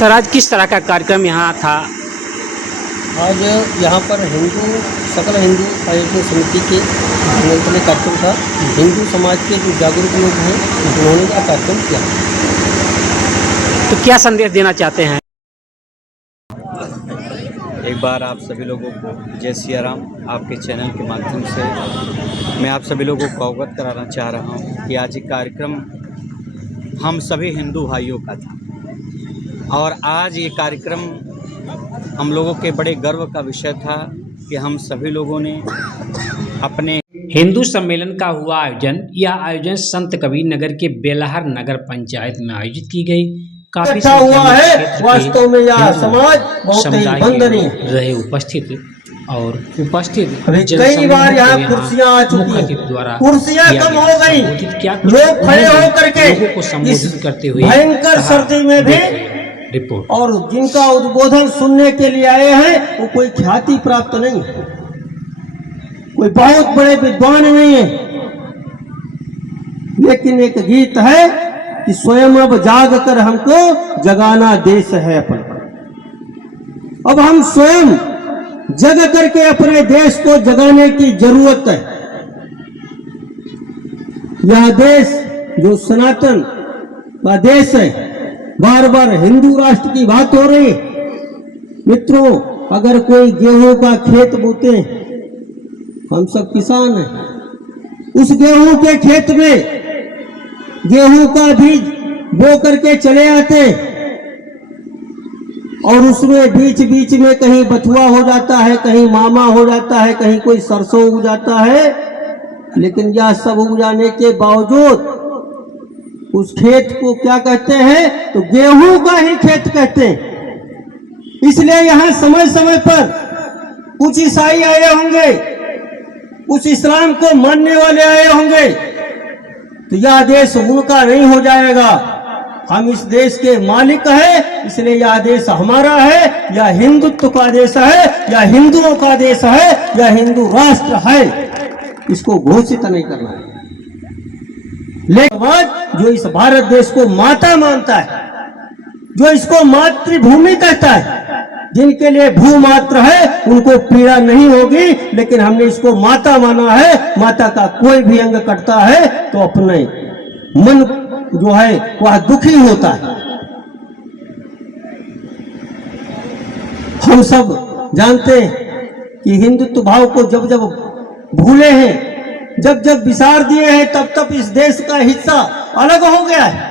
Sir आज किस तरह का कार्यक्रम यहाँ था? आज यहाँ पर सकल हिंदू आयोजन समिति के निमंत्रण में कार्यक्रम था। हिंदू समाज के जो जागरूक लोग हैं उन्होंने का कार्यक्रम किया। तो क्या संदेश देना चाहते हैं? एक बार आप सभी लोगों को जय सिया राम। आपके चैनल के माध्यम से मैं आप सभी लोगों को अवगत कराना चाह रहा हूँ कि आज ये कार्यक्रम हम सभी हिंदू भाइयों का था और आज ये कार्यक्रम हम लोगों के बड़े गर्व का विषय था कि हम सभी लोगों ने अपने हिंदू सम्मेलन का हुआ आयोजन। यह आयोजन संत कबीर नगर के बेलहर नगर पंचायत में आयोजित की गई। काफी अच्छा हुआ है। वास्तव में यह समाज बहुत ही वंदनीय रहे उपस्थित और उपस्थित कई बार यहाँ कुर्सियाँ आ चुकी हैं, कुर्सियाँ कम हो गई, लोग खड़े होकर के लोगों को संबोधित करते हुए भयंकर सर्दी में भी रिपोर्ट और जिनका उद्बोधन सुनने के लिए आए हैं वो कोई ख्याति प्राप्त नहीं है, कोई बहुत बड़े विद्वान नहीं है, लेकिन एक गीत है कि स्वयं अब जाग कर हमको जगाना देश है अपन। अब हम स्वयं जग करके अपने देश को जगाने की जरूरत है। यह देश जो सनातन का देश है, बार बार हिंदू राष्ट्र की बात हो रही। मित्रों, अगर कोई गेहूं का खेत बोते, हम सब किसान हैं, उस गेहूं के खेत में गेहूं का बीज बो करके चले आते और उसमें बीच बीच में कहीं बथुआ हो जाता है, कहीं मामा हो जाता है, कहीं कोई सरसों उग जाता है, लेकिन यह सब उग जाने के बावजूद उस खेत को क्या कहते हैं? तो गेहूं का ही खेत कहते हैं। इसलिए यहां समय समय पर कुछ ईसाई आए होंगे, कुछ इस्लाम को मानने वाले आए होंगे, तो यह देश उनका नहीं हो जाएगा। हम इस देश के मालिक हैं, इसलिए यह देश हमारा है। यह हिंदुत्व का देश है, यह हिंदुओं का देश है, यह हिंदू राष्ट्र है। इसको घोषित नहीं करना है। लेकिन जो इस भारत देश को माता मानता है, जो इसको मातृभूमि कहता है, जिनके लिए भूमात्र है, उनको पीड़ा नहीं होगी, लेकिन हमने इसको माता माना है। माता का कोई भी अंग कटता है तो अपने मन जो है वह दुखी होता है। हम सब जानते हैं कि हिंदुत्व भाव को जब जब भूले हैं, जब जब विसार दिए हैं, तब तब इस देश का हिस्सा अलग हो गया है।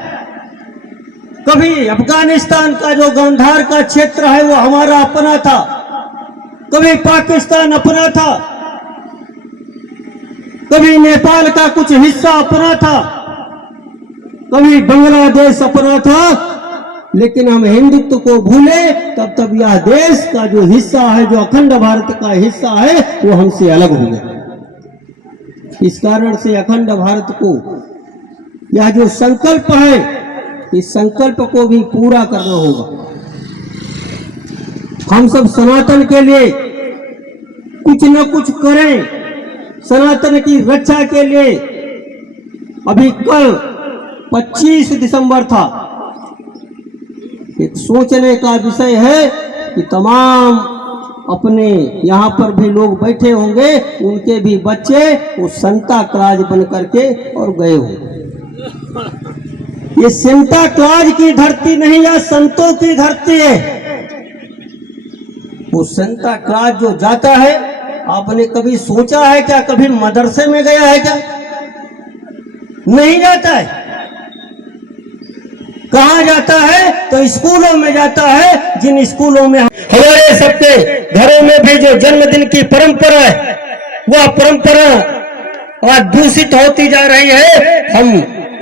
कभी अफगानिस्तान का जो गांधार का क्षेत्र है वो हमारा अपना था, कभी पाकिस्तान अपना था, कभी नेपाल का कुछ हिस्सा अपना था, कभी बांग्लादेश अपना था, लेकिन हम हिंदुत्व को भूले तब तब यह देश का जो हिस्सा है, जो अखंड भारत का हिस्सा है, वो हमसे अलग हो गया। इस कारण से अखंड भारत को यह जो संकल्प है, इस संकल्प को भी पूरा करना होगा। हम सब सनातन के लिए कुछ न कुछ करें, सनातन की रक्षा के लिए। अभी कल 25 दिसंबर था। एक सोचने का विषय है कि तमाम अपने यहाँ पर भी लोग बैठे होंगे, उनके भी बच्चे वो संता क्लॉज बन करके और गए होंगे। ये सेंटा क्लॉज की धरती नहीं, या संतों की धरती है। वो सेंटा क्लॉज जो जाता है, आपने कभी सोचा है क्या? कभी मदरसे में गया है क्या? नहीं जाता है। कहाँ जाता है? तो स्कूलों में जाता है। जिन स्कूलों में हमारे सबके घरों में भी जो जन्मदिन की परंपरा है, वह परंपरा आज दूषित होती जा रही है। हम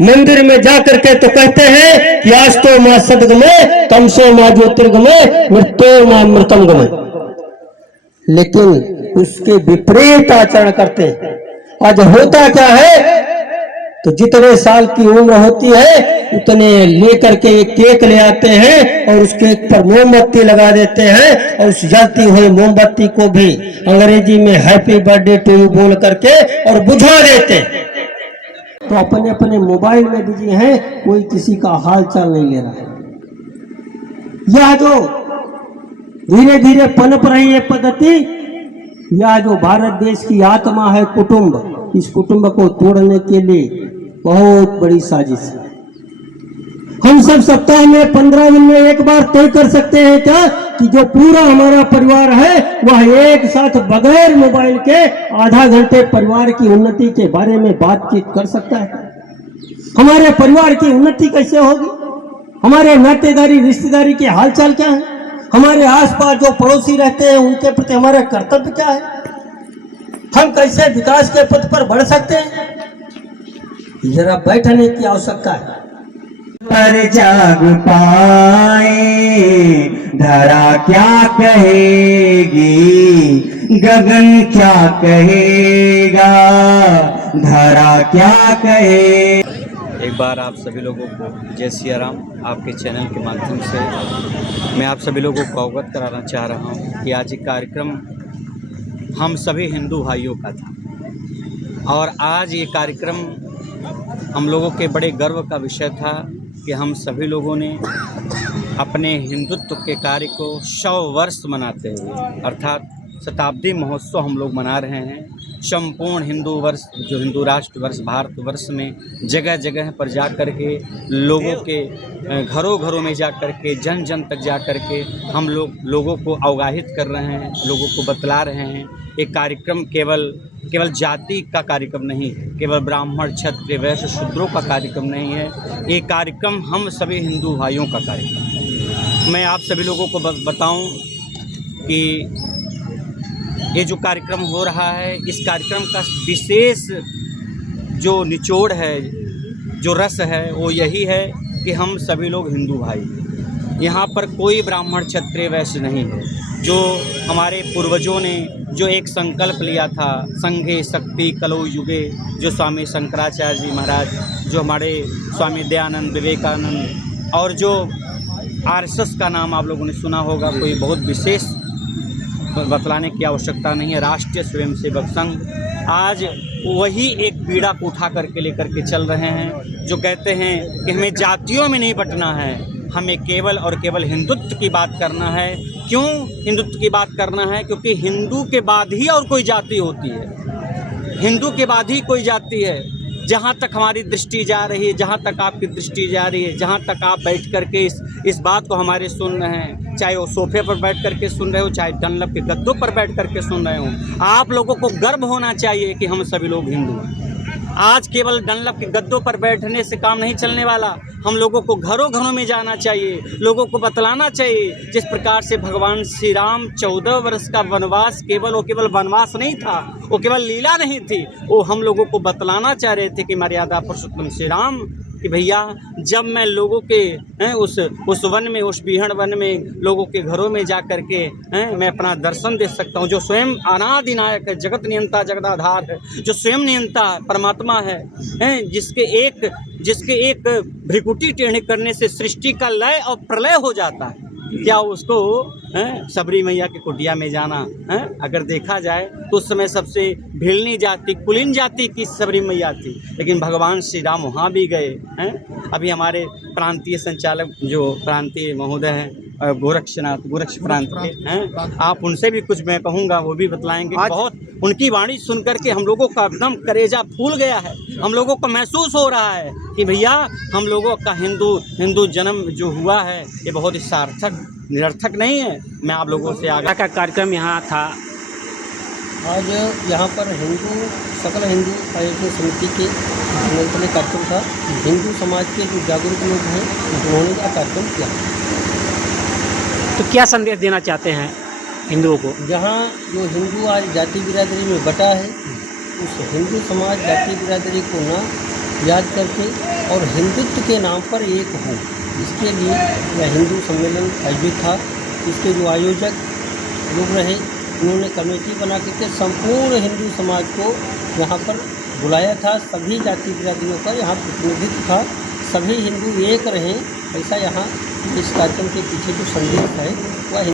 मंदिर में जाकर के तो कहते हैं कि आज तो माँ सदगमे, तमसो माँ ज्योतिर्गमे, मृत्यो माँ मृतंगमे, लेकिन उसके विपरीत आचरण करते हैं। आज होता क्या है? तो जितने साल की उम्र होती है उतने लेकर के एक केक ले आते हैं और उस केक पर मोमबत्ती लगा देते हैं, और उस जलती हुई मोमबत्ती को भी अंग्रेजी में हैप्पी बर्थडे टू यू बोल करके और बुझा देते हैं। तो अपने अपने मोबाइल में बिजी हैं, कोई किसी का हाल चाल नहीं ले रहा है। यह जो धीरे धीरे पनप रही है पद्धति, यह जो भारत देश की आत्मा है कुटुंब, इस कुटुंब को तोड़ने के लिए बहुत बड़ी साजिश है। हम सब सप्ताह में 15 दिन में एक बार तय कर सकते हैं क्या कि जो पूरा हमारा परिवार है वह एक साथ बगैर मोबाइल के आधा घंटे परिवार की उन्नति के बारे में बातचीत कर सकता है? हमारे परिवार की उन्नति कैसे होगी? हमारे नातेदारी रिश्तेदारी के हालचाल क्या है? हमारे आसपास जो पड़ोसी रहते हैं उनके प्रति हमारा कर्तव्य क्या है? हम कैसे विकास के पथ पर बढ़ सकते हैं? जरा बैठने की आवश्यकता है। पर जाग पाए धरा क्या कहेगी, गगन क्या कहेगा, धरा क्या कहे। एक बार आप सभी लोगों को जय सिया राम। आपके चैनल के माध्यम से मैं आप सभी लोगों को अवगत कराना चाह रहा हूँ कि आज एक कार्यक्रम हम सभी हिंदू भाइयों का था और आज ये कार्यक्रम हम लोगों के बड़े गर्व का विषय था कि हम सभी लोगों ने अपने हिंदुत्व के कार्य को 100 वर्ष मनाते हुए अर्थात शताब्दी महोत्सव हम लोग मना रहे हैं। संपूर्ण हिंदू वर्ष जो हिंदू राष्ट्र वर्ष भारतवर्ष में जगह जगह पर जा कर के लोगों के घरों घरों में जा कर के जन जन तक जा कर के हम लोगों को अवगाहित कर रहे हैं, लोगों को बतला रहे हैं। एक कार्यक्रम केवल जाति का कार्यक्रम नहीं, केवल ब्राह्मण क्षत्रिय वैश्य शूद्रों का कार्यक्रम नहीं है। ये कार्यक्रम हम सभी हिंदू भाइयों का कार्यक्रम। मैं आप सभी लोगों को बताऊं कि ये जो कार्यक्रम हो रहा है, इस कार्यक्रम का विशेष जो निचोड़ है, जो रस है, वो यही है कि हम सभी लोग हिंदू भाई हैं। यहाँ पर कोई ब्राह्मण क्षत्रिय वैश्य नहीं है। जो हमारे पूर्वजों ने जो एक संकल्प लिया था, संघे शक्ति कलौ युगे, जो स्वामी शंकराचार्य जी महाराज, जो हमारे स्वामी दयानंद विवेकानंद, और जो आरएसएस का नाम आप लोगों ने सुना होगा, कोई बहुत विशेष बतलाने की आवश्यकता नहीं है, राष्ट्रीय स्वयंसेवक संघ, आज वही एक बीड़ा को उठा करके लेकर के चल रहे हैं, जो कहते हैं कि हमें जातियों में नहीं बंटना है, हमें केवल और केवल हिंदुत्व की बात करना है। क्यों हिंदुत्व की बात करना है? क्योंकि हिंदू के बाद ही और कोई जाति होती है, हिंदू के बाद ही कोई जाति है। जहाँ तक हमारी दृष्टि जा रही है, जहाँ तक आपकी दृष्टि जा रही है, जहाँ तक आप बैठ करके इस बात को हमारे सुन रहे हैं, चाहे वो सोफे पर बैठ करके सुन रहे हो, चाहे डनलप के गद्दों पर बैठ करके सुन रहे हो, आप लोगों को गर्व होना चाहिए कि हम सभी लोग हिंदू हैं। आज केवल डनलप के गद्दों पर बैठने से काम नहीं चलने वाला, हम लोगों को घरों घरों में जाना चाहिए, लोगों को बतलाना चाहिए। जिस प्रकार से भगवान श्री राम 14 वर्ष का वनवास, वो केवल वनवास नहीं था, वो केवल लीला नहीं थी, वो हम लोगों को बतलाना चाह रहे थे कि मर्यादा पुरुषोत्तम श्री राम, कि भैया जब मैं लोगों के उस वन में, उस बिहड़ वन में लोगों के घरों में जा कर के मैं अपना दर्शन दे सकता हूँ, जो स्वयं अनादि नायक है, जगत नियंता जगदाधार है, जो स्वयं नियंता परमात्मा है, जिसके एक भ्रिकुटी टेढ़ी करने से सृष्टि का लय और प्रलय हो जाता है। क्या उसको सबरी मैया की कुटिया में जाना अगर देखा जाए तो उस समय सबसे भिलनी जाति, कुलीन जाति की सबरी मैया थी, लेकिन भगवान श्री राम वहाँ भी गए अभी हमारे प्रांतीय संचालक जो प्रांतीय महोदय हैं गोरक्ष प्रांत के हैं, आप उनसे भी कुछ मैं कहूँगा, वो भी बतलाएंगे। बहुत उनकी वाणी सुन करके हम लोगों का एकदम करेजा फूल गया है, हम लोगों को महसूस हो रहा है कि भैया हम लोगों का हिंदू जन्म जो हुआ है ये बहुत ही सार्थक, निरर्थक नहीं है। मैं आप लोगों से आगे का कार्यक्रम यहाँ था। आज यहाँ पर सकल हिंदू आयोजन समिति के नियंत्रण कार्यक्रम था। हिंदू समाज के जो जागरूक लोग हैं उन्होंने का कार्यक्रम किया। तो क्या संदेश देना चाहते हैं हिंदुओं को? जहाँ जो हिंदू आज जाति बिरादरी में बटा है, उस हिंदू समाज जाति बिरादरी को ना याद करके और हिंदुत्व के नाम पर एक हो, इसके लिए यह हिंदू सम्मेलन आयोजित था। इसके जो आयोजक लोग रहे, उन्होंने कमेटी बना करके संपूर्ण हिंदू समाज को यहाँ पर बुलाया था। सभी जाति बिरादरियों का यहाँ प्रतिनिधित्व था, सभी हिंदू एक रहें, ऐसा यहाँ इस कार्यक्रम के पीछे जो संदेश है वह